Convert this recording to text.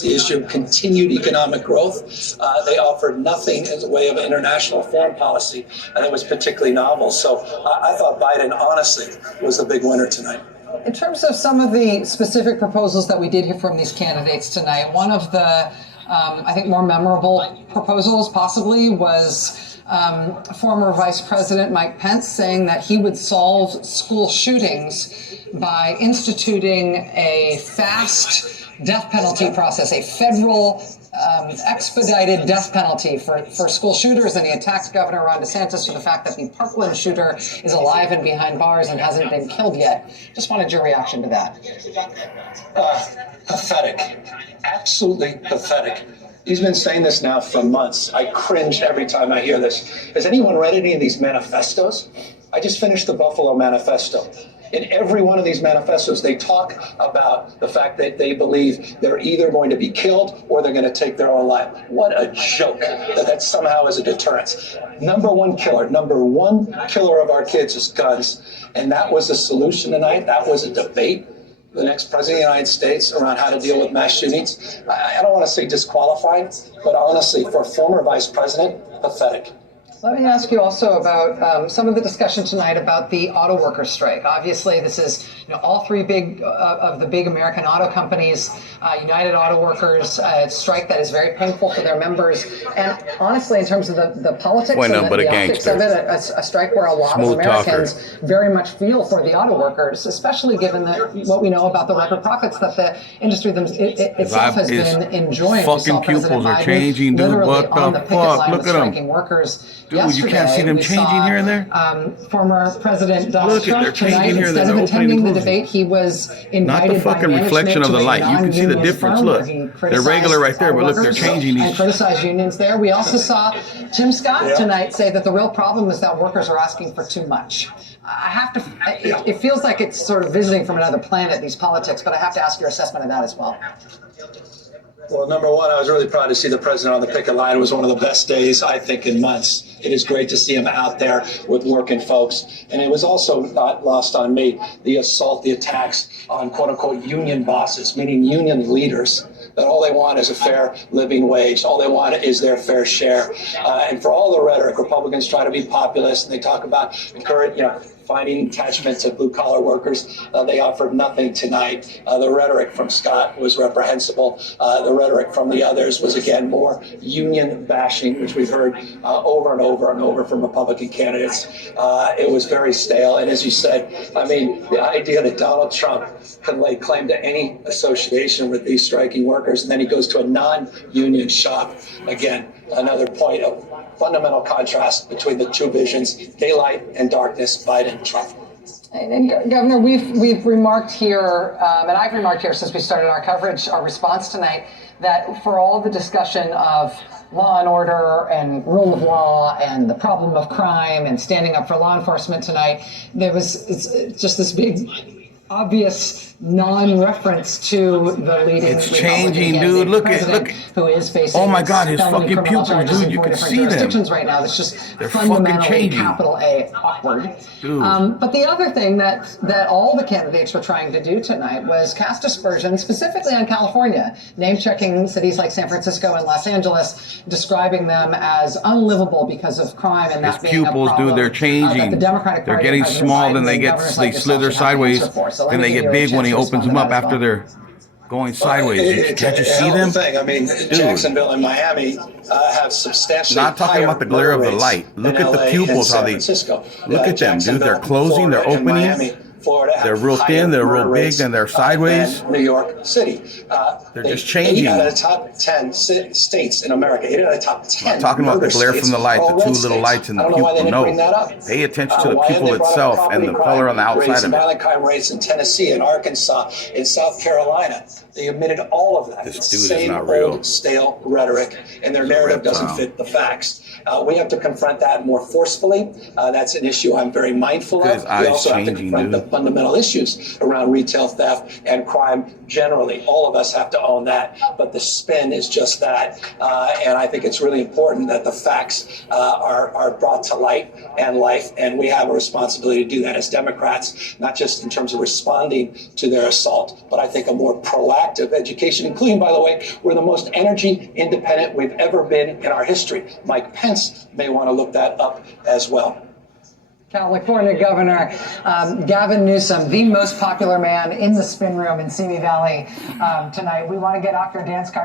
the issue of continued economic growth. They offered nothing in the way of international foreign policy, and it was particularly novel. So I thought Biden, honestly, was the big winner tonight. In terms of some of the specific proposals that we did hear from these candidates tonight, one of the, I think, more memorable proposals possibly was former Vice President Mike Pence saying that he would solve school shootings by instituting a fast death penalty process, a federal expedited death penalty for school shooters, and he attacked Governor Ron DeSantis for the fact that the Parkland shooter is alive and behind bars and hasn't been killed yet. Just wanted your reaction to that. Pathetic. Absolutely pathetic. He's been saying this now for months. I cringe every time I hear this. Has anyone read any of these manifestos? I just finished the Buffalo Manifesto. In every one of these manifestos, they talk about the fact that they believe they're either going to be killed or they're going to take their own life. What a joke that somehow is a deterrence. Number one killer of our kids is guns. And that was a solution tonight. That was a debate. The next president of the United States around how to deal with mass shootings. I don't want to say disqualifying, but honestly, for a former vice president, pathetic. Let me ask you also about some of the discussion tonight about the auto workers strike. Obviously, this is all three of the big American auto companies, United Auto Workers, strike that is very painful for their members. And honestly, in terms of the politics and the optics of it, a strike where a lot of Americans very much feel for the auto workers, especially given what we know about the record profits that the industry itself has been enjoying. Fucking pupils are changing, dude. What the fuck? Look at them. Workers. Dude, you can't see them changing here and there? Former President Donald Trump tonight, instead of attending the debate, he was invited not the fucking reflection of the light. You can see the difference. Look, they're regular right there, but look, they're changing these. And criticized unions there. We also saw Tim Scott tonight say that the real problem is that workers are asking for too much. I have to, it feels like it's sort of visiting from another planet, these politics, but I have to ask your assessment of that as well. Well, number one, I was really proud to see the president on the picket line. It was one of the best days, I think, in months. It is great to see him out there with working folks. And it was also not lost on me, the assault, the attacks on quote-unquote union bosses, meaning union leaders, that all they want is a fair living wage. All they want is their fair share. And for all the rhetoric, Republicans try to be populist, and they talk about finding attachment to blue-collar workers. They offered nothing tonight. The rhetoric from Scott was reprehensible. The rhetoric from the others was, again, more union bashing, which we've heard over and over and over from Republican candidates. It was very stale. And as you said, I mean, the idea that Donald Trump can lay claim to any association with these striking workers, and then he goes to a non-union shop. Again, another point of fundamental contrast between the two visions, daylight and darkness, Biden, Trump. And Governor, we've remarked here, and I've remarked here since we started our coverage, our response tonight, that for all the discussion of law and order and rule of law and the problem of crime and standing up for law enforcement tonight, it's just this big, obvious non-reference to the leading It's changing, dude. Look who is facing oh my God, his fucking pupils, dude. You can see them. Right now. It's just they're fundamentally changing. Capital A awkward. Dude. But the other thing that all the candidates were trying to do tonight was cast aspersions, specifically on California, name-checking cities like San Francisco and Los Angeles, describing them as unlivable because of crime and that being pupils, a problem. Dude, they're changing. The Democratic they're Party, getting President small, Biden, then they slither sideways, then they get big when he opens them up after they're going sideways. Can't you see them? Thing. I mean, Jacksonville and Miami have substantially. Not talking about the glare of the light. Look at the pupils, how they look at them, dude. They're closing, they're opening. Florida, they're real thin, they're real big, and they're sideways. New York City. They're just changing. 8 out of the top 10 states in America. 8 out of the top 10. I'm talking about the glare from the light, the two little lights in the pupil. No, pay attention to the pupil itself and the color on the outside of Violent it. crime rates in Tennessee, in Arkansas, in South Carolina. They admitted all of that. This dude is not real. Old, stale rhetoric, and their narrative doesn't fit the facts. We have to confront that more forcefully. That's an issue I'm very mindful of. We also have to confront the fundamental issues around retail theft and crime generally. All of us have to own that, but the spin is just that. And I think it's really important that the facts are brought to light and life, and we have a responsibility to do that as Democrats, not just in terms of responding to their assault, but I think a more proactive education, including, by the way, we're the most energy independent we've ever been in our history. Mike Pence may want to look that up as well. California Governor Gavin Newsom, the most popular man in the spin room in Simi Valley tonight. We want to get Dr. Dan Scardino